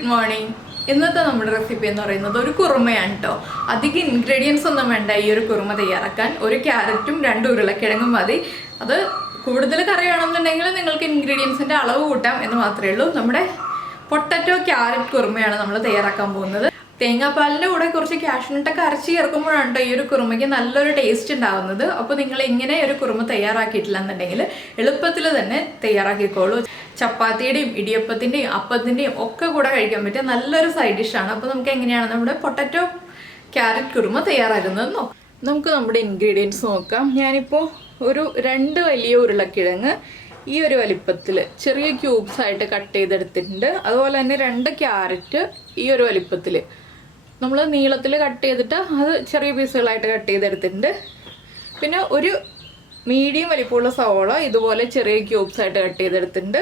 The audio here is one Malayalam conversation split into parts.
Good morning. ഇന്നത്തെ നമ്മുടെ റെസിപ്പി എന്ന് പറയുന്നത് ഒരു കുറുമയാണ് ട്ടോ. അധികം ഇൻഗ്രീഡിയൻസ് ഒന്നും വേണ്ട ഈ ഒരു കുറുമ തയ്യാറാക്കാൻ. ഒരു ക്യാരറ്റും 2 ഉരുളക്കിഴങ്ങും മതി. അത് കൂടുതൽ കറി വേണമെന്നുണ്ടെങ്കിൽ നിങ്ങൾക്ക് ഇൻഗ്രീഡിയൻസിന്റെ അളവ് കൂട്ടാം എന്ന് മാത്രമേ ഉള്ളൂ. നമ്മുടെ പൊട്ടറ്റോ ക്യാരറ്റ് കുറുമയാണ് നമ്മൾ തയ്യാറാക്കാൻ പോകുന്നത്. തേങ്ങാപ്പാലിൻ്റെ കൂടെ കുറച്ച് കാഷ്നട്ടൊക്കെ അരച്ച് ചേർക്കുമ്പോഴാണ് ഈ ഒരു കുറുമയ്ക്ക് നല്ലൊരു ടേസ്റ്റ് ഉണ്ടാകുന്നത്. അപ്പോൾ നിങ്ങൾ ഇങ്ങനെ ഒരു കുറുമ തയ്യാറാക്കിയിട്ടില്ല എന്നുണ്ടെങ്കിൽ എളുപ്പത്തിൽ തന്നെ തയ്യാറാക്കിക്കോളൂ. ചപ്പാത്തിയുടെയും ഇടിയപ്പത്തിൻ്റെയും അപ്പത്തിൻ്റെയും ഒക്കെ കൂടെ കഴിക്കാൻ പറ്റിയ നല്ലൊരു സൈഡ് ഡിഷാണ്. അപ്പോൾ നമുക്ക് എങ്ങനെയാണ് നമ്മുടെ പൊട്ടറ്റോ ക്യാരറ്റ് കുറുമ തയ്യാറാക്കുന്നത് നോക്കാം. നമുക്ക് നമ്മുടെ ഇൻഗ്രീഡിയൻസ് നോക്കാം. ഞാനിപ്പോൾ ഒരു 2 വലിയ ഉരുളക്കിഴങ്ങ് ഈ ഒരു വലിപ്പത്തിൽ ചെറിയ ക്യൂബ്സ് ആയിട്ട് കട്ട് ചെയ്തെടുത്തിട്ടുണ്ട്. അതുപോലെ തന്നെ 2 ക്യാരറ്റ് ഈ ഒരു വലിപ്പത്തിൽ നമ്മൾ നീളത്തിൽ കട്ട് ചെയ്തിട്ട് അത് ചെറിയ പീസുകളായിട്ട് കട്ട് ചെയ്തെടുത്തിട്ടുണ്ട്. പിന്നെ ഒരു മീഡിയം വലിപ്പമുള്ള സവോള ഇതുപോലെ ചെറിയ ക്യൂബ്സ് ആയിട്ട് കട്ട് ചെയ്തെടുത്തിട്ടുണ്ട്.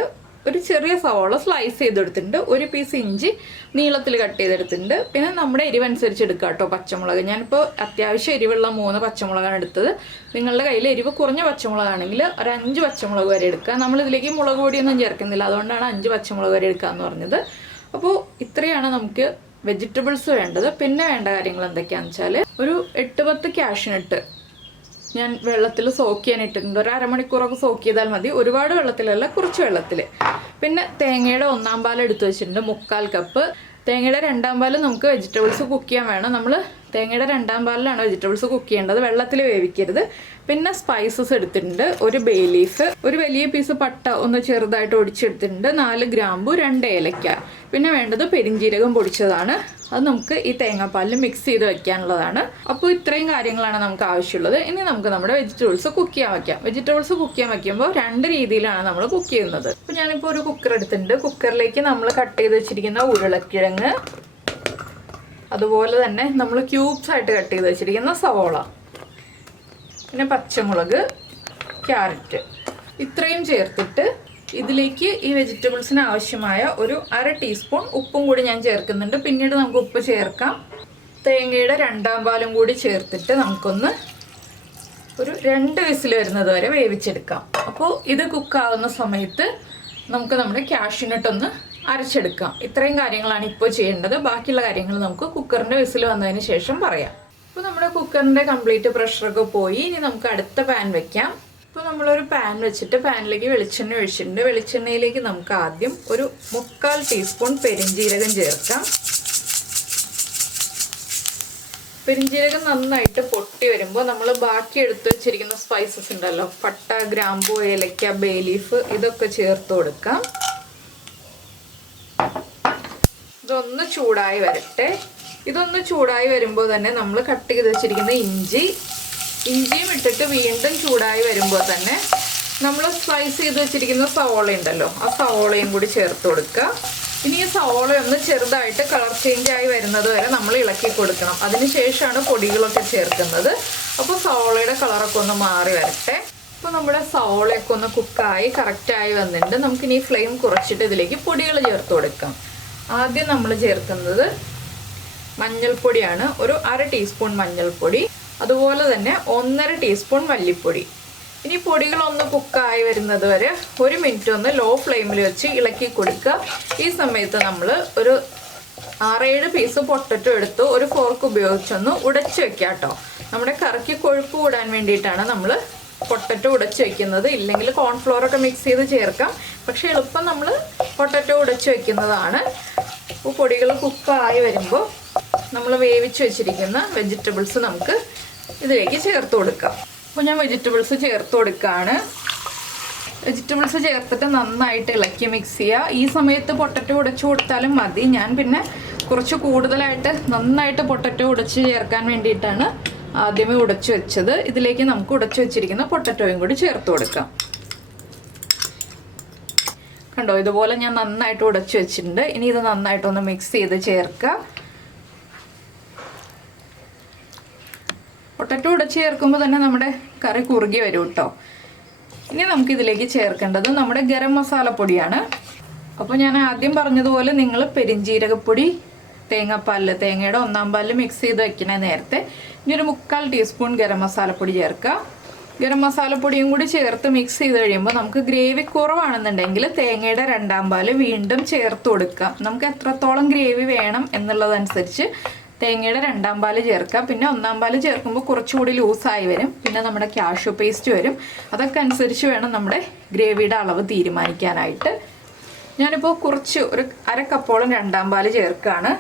ഒരു ചെറിയ സവോള സ്ലൈസ് ചെയ്തെടുത്തിട്ടുണ്ട്. ഒരു പീസ് ഇഞ്ചി നീളത്തിൽ കട്ട് ചെയ്തെടുത്തിട്ടുണ്ട്. പിന്നെ നമ്മുടെ എരിവനുസരിച്ച് എടുക്കുക കേട്ടോ. പച്ചമുളക് ഞാനിപ്പോൾ അത്യാവശ്യം എരിവുള്ള 3 പച്ചമുളകാണ് എടുത്തത്. നിങ്ങളുടെ കയ്യിൽ എരിവ് കുറഞ്ഞ പച്ചമുളകാണെങ്കിൽ ഒരു 5 പച്ചമുളക് വരെ എടുക്കുക. നമ്മളിതിലേക്ക് മുളക് പൊടിയൊന്നും ചേർക്കുന്നില്ല, അതുകൊണ്ടാണ് 5 പച്ചമുളക് വരെ എടുക്കാമെന്ന് പറഞ്ഞത്. അപ്പോൾ ഇത്രയാണ് നമുക്ക് വെജിറ്റബിൾസ് വേണ്ടത്. പിന്നെ വേണ്ട കാര്യങ്ങൾ എന്തൊക്കെയാണെന്ന് വെച്ചാൽ ഒരു 8-10 കാഷ്നട്ട് ഞാൻ വെള്ളത്തിൽ സോക്ക് ചെയ്യാൻ ഇട്ടിട്ടുണ്ട്. ഒരു അരമണിക്കൂറൊക്കെ സോക്ക് ചെയ്താൽ മതി. ഒരുപാട് വെള്ളത്തിലല്ല, കുറച്ച് വെള്ളത്തിൽ. പിന്നെ തേങ്ങയുടെ 1/4 പാൽ എടുത്തു വെച്ചിട്ടുണ്ട്, 1/4 കപ്പ്. തേങ്ങയുടെ 2/2 പാൽ നമുക്ക് വെജിറ്റബിൾസ് കുക്ക് ചെയ്യാൻ വേണം. നമ്മൾ തേങ്ങയുടെ 2/2 പാലിലാണ് വെജിറ്റബിൾസ് കുക്ക് ചെയ്യേണ്ടത്, വെള്ളത്തിൽ വേവിക്കരുത്. പിന്നെ സ്പൈസസ് എടുത്തിട്ടുണ്ട്, ഒരു ബേ ലീഫ്, ഒരു വലിയ പീസ് പട്ട ഒന്ന് ചെറുതായിട്ട് ഒടിച്ചെടുത്തിട്ടുണ്ട്, 4 ഗ്രാമ്പു, 2 ഏലക്ക. പിന്നെ വേണ്ടത് പെരിഞ്ജീരകം പൊടിച്ചതാണ്. അത് നമുക്ക് ഈ തേങ്ങാപ്പാലിൽ മിക്സ് ചെയ്ത് വെക്കാനുള്ളതാണ്. അപ്പോൾ ഇത്രയും കാര്യങ്ങളാണ് നമുക്ക് ആവശ്യമുള്ളത്. ഇനി നമുക്ക് നമ്മുടെ വെജിറ്റബിൾസ് കുക്ക് ചെയ്യാൻ വയ്ക്കാം. വെജിറ്റബിൾസ് കുക്ക് ചെയ്യാൻ വയ്ക്കുമ്പോൾ 2 രീതിയിലാണ് നമ്മൾ കുക്ക് ചെയ്യുന്നത്. അപ്പോൾ ഞാനിപ്പോൾ ഒരു കുക്കർ എടുത്തിട്ടുണ്ട്. കുക്കറിലേക്ക് നമ്മൾ കട്ട് ചെയ്ത് വെച്ചിരിക്കുന്ന ഉരുളക്കിഴങ്ങ്, അതുപോലെ തന്നെ നമ്മൾ ക്യൂബ്സ് ആയിട്ട് കട്ട് ചെയ്ത് വെച്ചിരിക്കുന്ന സവോള, പിന്നെ പച്ചമുളക്, ക്യാരറ്റ്, ഇത്രയും ചേർത്തിട്ട് ഇതിലേക്ക് ഈ വെജിറ്റബിൾസിന് ആവശ്യമായ ഒരു 1/2 ടീസ്പൂൺ ഉപ്പും കൂടി ഞാൻ ചേർക്കുന്നുണ്ട്. പിന്നീട് നമുക്ക് ഉപ്പ് ചേർക്കാം. തേങ്ങയുടെ 2/2 പാലും കൂടി ചേർത്തിട്ട് നമുക്കൊന്ന് ഒരു 2 വിസിൽ വരുന്നത് വരെ വേവിച്ചെടുക്കാം. അപ്പോൾ ഇത് കുക്കാവുന്ന സമയത്ത് നമുക്ക് നമ്മുടെ കാഷ്യൂനട്ട് ഒന്ന് അരച്ചെടുക്കാം. ഇത്രയും കാര്യങ്ങളാണ് ഇപ്പോൾ ചെയ്യേണ്ടത്. ബാക്കിയുള്ള കാര്യങ്ങൾ നമുക്ക് കുക്കറിൻ്റെ വിസിൽ വന്നതിന് ശേഷം പറയാം. അപ്പോൾ നമ്മുടെ കുക്കറിൻ്റെ കംപ്ലീറ്റ് പ്രഷറൊക്കെ പോയി. ഇനി നമുക്ക് അടുത്ത പാൻ വെക്കാം. ഇപ്പോൾ നമ്മളൊരു പാൻ വെച്ചിട്ട് പാനിലേക്ക് വെളിച്ചെണ്ണ ഒഴിച്ചിട്ടുണ്ട്. വെളിച്ചെണ്ണയിലേക്ക് നമുക്ക് ആദ്യം ഒരു 1/4 ടീസ്പൂൺ പെരിഞ്ജീരകം ചേർക്കാം. പെരിഞ്ജീരകം നന്നായിട്ട് പൊട്ടി വരുമ്പോൾ നമ്മൾ ബാക്കി എടുത്ത് വെച്ചിരിക്കുന്ന സ്പൈസസ് ഉണ്ടല്ലോ, പട്ട, ഗ്രാമ്പു, ഏലക്ക, ബേ ലീഫ്, ഇതൊക്കെ ചേർത്ത് കൊടുക്കാം. ഇതൊന്ന് ചൂടായി വരട്ടെ. ഇതൊന്ന് ചൂടായി വരുമ്പോൾ തന്നെ നമ്മൾ കട്ട് ചെയ്ത് വെച്ചിരിക്കുന്ന ഇഞ്ചിയും ഇട്ടിട്ട് വീണ്ടും ചൂടായി വരുമ്പോൾ തന്നെ നമ്മൾ സ്ലൈസ് ചെയ്ത് വെച്ചിരിക്കുന്ന സവോള ഉണ്ടല്ലോ, ആ സവോളയും കൂടി ചേർത്ത് കൊടുക്കുക. ഇനി ഈ സവോള ഒന്ന് ചെറുതായിട്ട് കളർ ചേഞ്ച് ആയി വരുന്നത് വരെ നമ്മൾ ഇളക്കി കൊടുക്കണം. അതിനുശേഷമാണ് പൊടികളൊക്കെ ചേർക്കുന്നത്. അപ്പോൾ സവോളയുടെ കളറൊക്കെ ഒന്ന് മാറി വരട്ടെ. അപ്പോൾ നമ്മുടെ സവോളയൊക്കെ ഒന്ന് കുക്കായി കറക്റ്റായി വന്നിട്ടുണ്ട്. നമുക്കിനി ഫ്ലെയിം കുറച്ചിട്ട് ഇതിലേക്ക് പൊടികൾ ചേർത്ത് കൊടുക്കാം. ആദ്യം നമ്മൾ ചേർക്കുന്നത് മഞ്ഞൾപ്പൊടിയാണ്. ഒരു 1/2 ടീസ്പൂൺ മഞ്ഞൾപ്പൊടി, അതുപോലെ തന്നെ 1/2 ടീസ്പൂൺ മല്ലിപ്പൊടി. ഇനി പൊടികളൊന്ന് കുക്കായി വരുന്നത് വരെ 1 മിനിറ്റ് ഒന്ന് ലോ ഫ്ലെയിമിൽ വെച്ച് ഇളക്കി കൊടുക്കുക. ഈ സമയത്ത് നമ്മൾ ഒരു 6-7 പീസ് പൊട്ടറ്റോ എടുത്ത് ഒരു ഫോർക്ക് ഉപയോഗിച്ചൊന്ന് ഉടച്ച് വെക്കാം കേട്ടോ. നമ്മുടെ കറിക്ക് കൊഴുപ്പ് കൂടാൻ വേണ്ടിയിട്ടാണ് നമ്മൾ പൊട്ടറ്റോ ഉടച്ച് വെക്കുന്നത്. ഇല്ലെങ്കിൽ കോൺഫ്ലോറൊക്കെ മിക്സ് ചെയ്ത് ചേർക്കാം, പക്ഷേ എളുപ്പം നമ്മൾ പൊട്ടറ്റോ ഉടച്ച് വെക്കുന്നതാണ്. അപ്പോൾ പൊടികൾ കുക്കായി വരുമ്പോൾ നമ്മൾ വേവിച്ച് വെച്ചിരിക്കുന്ന വെജിറ്റബിൾസ് നമുക്ക് ഇതിലേക്ക് ചേർത്ത് കൊടുക്കാം. അപ്പോൾ ഞാൻ വെജിറ്റബിൾസ് ചേർത്ത് കൊടുക്കുകയാണ്. വെജിറ്റബിൾസ് ചേർത്തിട്ട് നന്നായിട്ട് ഇളക്കി മിക്സ് ചെയ്യുക. ഈ സമയത്ത് പൊട്ടറ്റോ ഉടച്ച് കൊടുത്താലും മതി. ഞാൻ പിന്നെ കുറച്ച് കൂടുതലായിട്ട് നന്നായിട്ട് പൊട്ടറ്റോ ഉടച്ച് ചേർക്കാൻ വേണ്ടിയിട്ടാണ് ആദ്യമേ ഉടച്ചു വെച്ചത്. ഇതിലേക്ക് നമുക്ക് ഉടച്ചു വെച്ചിരിക്കുന്ന പൊട്ടറ്റോയും കൂടി ചേർത്ത് കൊടുക്കാം. കണ്ടോ, ഇതുപോലെ ഞാൻ നന്നായിട്ട് ഉടച്ചു വെച്ചിട്ടുണ്ട്. ഇനി ഇത് നന്നായിട്ടൊന്ന് മിക്സ് ചെയ്ത് ചേർക്കുക. പൊട്ടറ്റോ ഉടച്ച് ചേർക്കുമ്പോൾ തന്നെ നമ്മുടെ കറി കുറുകി വരും കേട്ടോ. ഇനി നമുക്കിതിലേക്ക് ചേർക്കേണ്ടത് നമ്മുടെ ഗരം മസാലപ്പൊടിയാണ്. അപ്പോൾ ഞാൻ ആദ്യം പറഞ്ഞതുപോലെ നിങ്ങൾ പെരിഞ്ജീരകപ്പൊടി തേങ്ങയുടെ 1/4 പാലിൽ മിക്സ് ചെയ്ത് വെക്കണേ നേരത്തെ. ഇനി ഒരു 1/4 ടീസ്പൂൺ ഗരം മസാലപ്പൊടി ചേർക്കുക. ഗരം മസാലപ്പൊടിയും കൂടി ചേർത്ത് മിക്സ് ചെയ്ത് കഴിയുമ്പോൾ നമുക്ക് ഗ്രേവി കുറവാണെന്നുണ്ടെങ്കിൽ തേങ്ങയുടെ 2ാം പാല് വീണ്ടും ചേർത്ത് കൊടുക്കാം. നമുക്ക് എത്രത്തോളം ഗ്രേവി വേണം എന്നുള്ളതനുസരിച്ച് തേങ്ങയുടെ 2ാം പാല് ചേർക്കാം. പിന്നെ 1ാം പാല് ചേർക്കുമ്പോൾ കുറച്ചുകൂടി ലൂസായി വരും. പിന്നെ നമ്മുടെ കാഷ്യൂ പേസ്റ്റ് വരും. അതൊക്കെ അനുസരിച്ച് വേണം നമ്മുടെ ഗ്രേവിയുടെ അളവ് തീരുമാനിക്കാനായിട്ട്. ഞാനിപ്പോൾ കുറച്ച് ഒരു 1/2 കപ്പോളം 2ാം പാല് ചേർക്കുകയാണ്.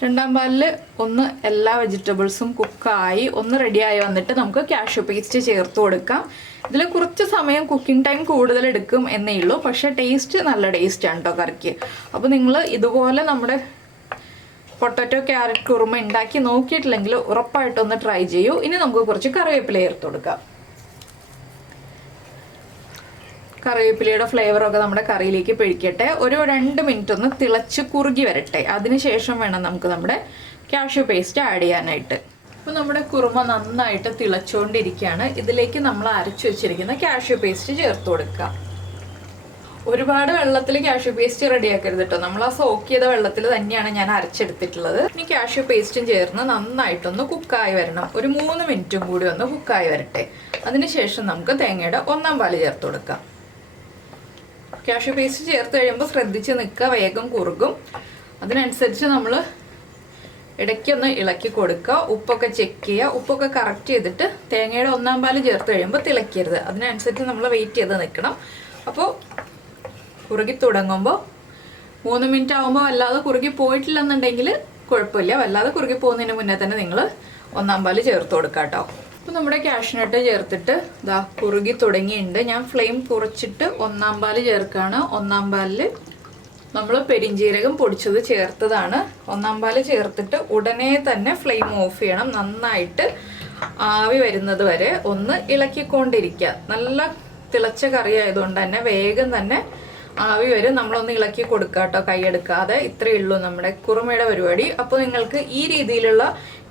2ാം പാലിൽ ഒന്ന് എല്ലാ വെജിറ്റബിൾസും കുക്കായി ഒന്ന് റെഡിയായി വന്നിട്ട് നമുക്ക് കാഷ്യൂ പേസ്റ്റ് ചേർത്ത് കൊടുക്കാം. ഇതിൽ കുറച്ച് സമയം കുക്കിംഗ് ടൈം കൂടുതൽ എടുക്കും എന്നേ ഉള്ളൂ. പക്ഷേ ടേസ്റ്റ് നല്ല ടേസ്റ്റാണ് കേട്ടോ കറിക്ക്. അപ്പോൾ നിങ്ങൾ ഇതുപോലെ നമ്മുടെ പൊട്ടറ്റോ ക്യാരറ്റ് കുറുമ ഉണ്ടാക്കി നോക്കിയിട്ടില്ലെങ്കിൽ ഉറപ്പായിട്ടൊന്ന് ട്രൈ ചെയ്യൂ. ഇനി നമുക്ക് കുറച്ച് കറിവേപ്പില ചേർത്ത് കൊടുക്കാം. കറിവേപ്പിലയുടെ ഫ്ലേവറൊക്കെ നമ്മുടെ കറിയിലേക്ക് പിടിക്കട്ടെ. ഒരു 2 മിനിറ്റ് ഒന്ന് തിളച്ച് കുറുകി വരട്ടെ. അതിനുശേഷം വേണം നമുക്ക് നമ്മുടെ കാഷ്യൂ പേസ്റ്റ് ആഡ് ചെയ്യാനായിട്ട്. അപ്പോൾ നമ്മുടെ കുറുമ നന്നായിട്ട് തിളച്ചുകൊണ്ടിരിക്കുകയാണ്. ഇതിലേക്ക് നമ്മൾ അരച്ചു വെച്ചിരിക്കുന്ന കാഷ്യൂ പേസ്റ്റ് ചേർത്ത് കൊടുക്കുക. ഒരുപാട് വെള്ളത്തിൽ കാഷ്യൂ പേസ്റ്റ് റെഡിയാക്കരുത് കേട്ടോ. നമ്മൾ ആ സോക്ക് ചെയ്ത വെള്ളത്തിൽ തന്നെയാണ് ഞാൻ അരച്ചെടുത്തിട്ടുള്ളത്. ഇനി കാഷ്യൂ പേസ്റ്റും ചേർന്ന് നന്നായിട്ടൊന്ന് കുക്കായി വരണം. ഒരു 3 മിനിറ്റും കൂടി ഒന്ന് കുക്കായി വരട്ടെ. അതിനുശേഷം നമുക്ക് തേങ്ങയുടെ 1ാം പാല് ചേർത്ത് കൊടുക്കാം. കാഷ്യൂ പേസ്റ്റ് ചേർത്ത് കഴിയുമ്പോൾ ശ്രദ്ധിച്ച് നിൽക്കുക, വേഗം കുറുകും. അതിനനുസരിച്ച് നമ്മൾ ഇടയ്ക്കൊന്ന് ഇളക്കി കൊടുക്കുക. ഉപ്പൊക്കെ ചെക്ക് ചെയ്യുക. ഉപ്പൊക്കെ കറക്റ്റ് ചെയ്തിട്ട് തേങ്ങയുടെ 1ാം പാല് ചേർത്ത് കഴിയുമ്പോൾ തിളയ്ക്കരുത്. അതിനനുസരിച്ച് നമ്മൾ വെയിറ്റ് ചെയ്ത് നിൽക്കണം. അപ്പോൾ കുറുകി തുടങ്ങുമ്പോൾ 3 മിനിറ്റ് ആകുമ്പോൾ വല്ലാതെ കുറുകി പോയിട്ടില്ലെന്നുണ്ടെങ്കിൽ കുഴപ്പമില്ല. വല്ലാതെ കുറുകി പോകുന്നതിന് മുന്നേ തന്നെ നിങ്ങൾ 1ാം പാല് ചേർത്ത് കൊടുക്കാം കേട്ടോ. അപ്പോൾ നമ്മുടെ കാഷ്നട്ട് ചേർത്തിട്ട് ഇതാ കുറുകി തുടങ്ങിയിട്ടുണ്ട്. ഞാൻ ഫ്ലെയിം കുറച്ചിട്ട് 1ാം പാല് ചേർക്കുകയാണ്. 1ാം പാലിൽ നമ്മൾ പെരിഞ്ജീരകം പൊടിച്ചത് ചേർത്തതാണ്. 1ാം പാല് ചേർത്തിട്ട് ഉടനെ തന്നെ ഫ്ലെയിം ഓഫ് ചെയ്യണം. നന്നായിട്ട് ആവി വരുന്നത് വരെ ഒന്ന് ഇളക്കിക്കൊണ്ടിരിക്കുക. നല്ല തിളച്ച കറി ആയതുകൊണ്ട് തന്നെ വേഗം തന്നെ ആവി വരും. നമ്മളൊന്ന് ഇളക്കി കൊടുക്കുക കേട്ടോ, കൈയെടുക്കാതെ. ഇത്രയേ ഉള്ളൂ നമ്മുടെ കുറുമയുടെ പരിപാടി. അപ്പോൾ നിങ്ങൾക്ക് ഈ രീതിയിലുള്ള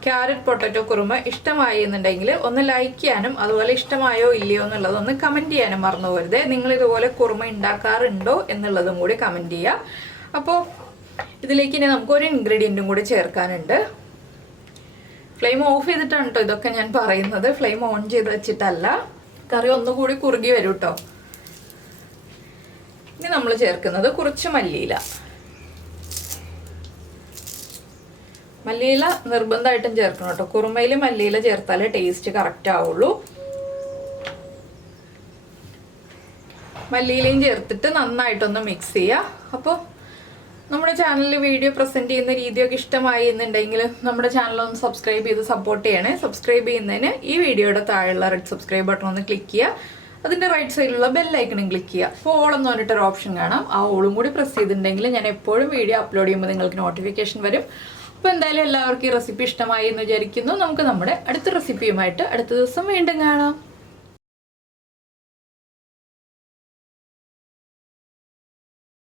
ക്യാരറ്റ് പൊട്ടറ്റോ കുറുമ ഇഷ്ടമായി എന്നുണ്ടെങ്കിൽ ഒന്ന് ലൈക്ക് ചെയ്യാനും അതുപോലെ ഇഷ്ടമായോ ഇല്ലയോ എന്നുള്ളത് ഒന്ന് കമൻറ്റ് ചെയ്യാനും മറന്നു പോകരുത്. നിങ്ങൾ ഇതുപോലെ കുറുമ ഉണ്ടാക്കാറുണ്ടോ എന്നുള്ളതും കൂടി കമൻറ്റ് ചെയ്യുക. അപ്പോൾ ഇതിലേക്ക് ഇനി നമുക്ക് ഒരു ഇൻഗ്രീഡിയൻറ്റും കൂടി ചേർക്കാനുണ്ട്. ഫ്ലെയിം ഓഫ് ചെയ്തിട്ടാണ് കേട്ടോ ഇതൊക്കെ ഞാൻ പറയുന്നത്. ഫ്ലെയിം ഓൺ ചെയ്ത് വെച്ചിട്ടല്ല. കറി ഒന്നുകൂടി കുറുകി വരും കേട്ടോ. ഇനി നമ്മൾ ചേർക്കുന്നത് കുറച്ച് മല്ലിയില. മല്ലിയില നിർബന്ധമായിട്ടും ചേർക്കണം കേട്ടോ. കുറുമയിൽ മല്ലിയില ചേർത്താലേ ടേസ്റ്റ് കറക്റ്റ് ആവുള്ളൂ. മല്ലിയിലയും ചേർത്തിട്ട് നന്നായിട്ടൊന്ന് മിക്സ് ചെയ്യുക. അപ്പോൾ നമ്മുടെ ചാനലിൽ വീഡിയോ പ്രസൻറ്റ് ചെയ്യുന്ന രീതിയൊക്കെ ഇഷ്ടമായി എന്നുണ്ടെങ്കിൽ നമ്മുടെ ചാനലൊന്ന് സബ്സ്ക്രൈബ് ചെയ്ത് സപ്പോർട്ട് ചെയ്യണേ. സബ്സ്ക്രൈബ് ചെയ്യുന്നതിന് ഈ വീഡിയോയുടെ താഴെയുള്ള റെഡ് സബ്സ്ക്രൈബ് ബട്ടൺ ഒന്ന് ക്ലിക്ക് ചെയ്യുക. അതിൻ്റെ റൈറ്റ് സൈഡിലുള്ള ബെല്ലൈക്കണും ക്ലിക്ക് ചെയ്യുക. അപ്പോൾ ഓൾ എന്ന് പറഞ്ഞിട്ടൊരു ഓപ്ഷൻ കാണാം. ആ ഓളും കൂടി പ്രസ് ചെയ്തിട്ടുണ്ടെങ്കിൽ ഞാൻ എപ്പോഴും വീഡിയോ അപ്ലോഡ് ചെയ്യുമ്പോൾ നിങ്ങൾക്ക് നോട്ടിഫിക്കേഷൻ വരും. അപ്പോൾ എന്തായാലും എല്ലാവർക്കും ഈ റെസിപ്പി ഇഷ്ടമായി എന്ന് വിചാരിക്കുന്നു. നമുക്ക് നമ്മുടെ അടുത്ത റെസിപ്പിയുമായിട്ട് അടുത്ത ദിവസം വീണ്ടും കാണാം.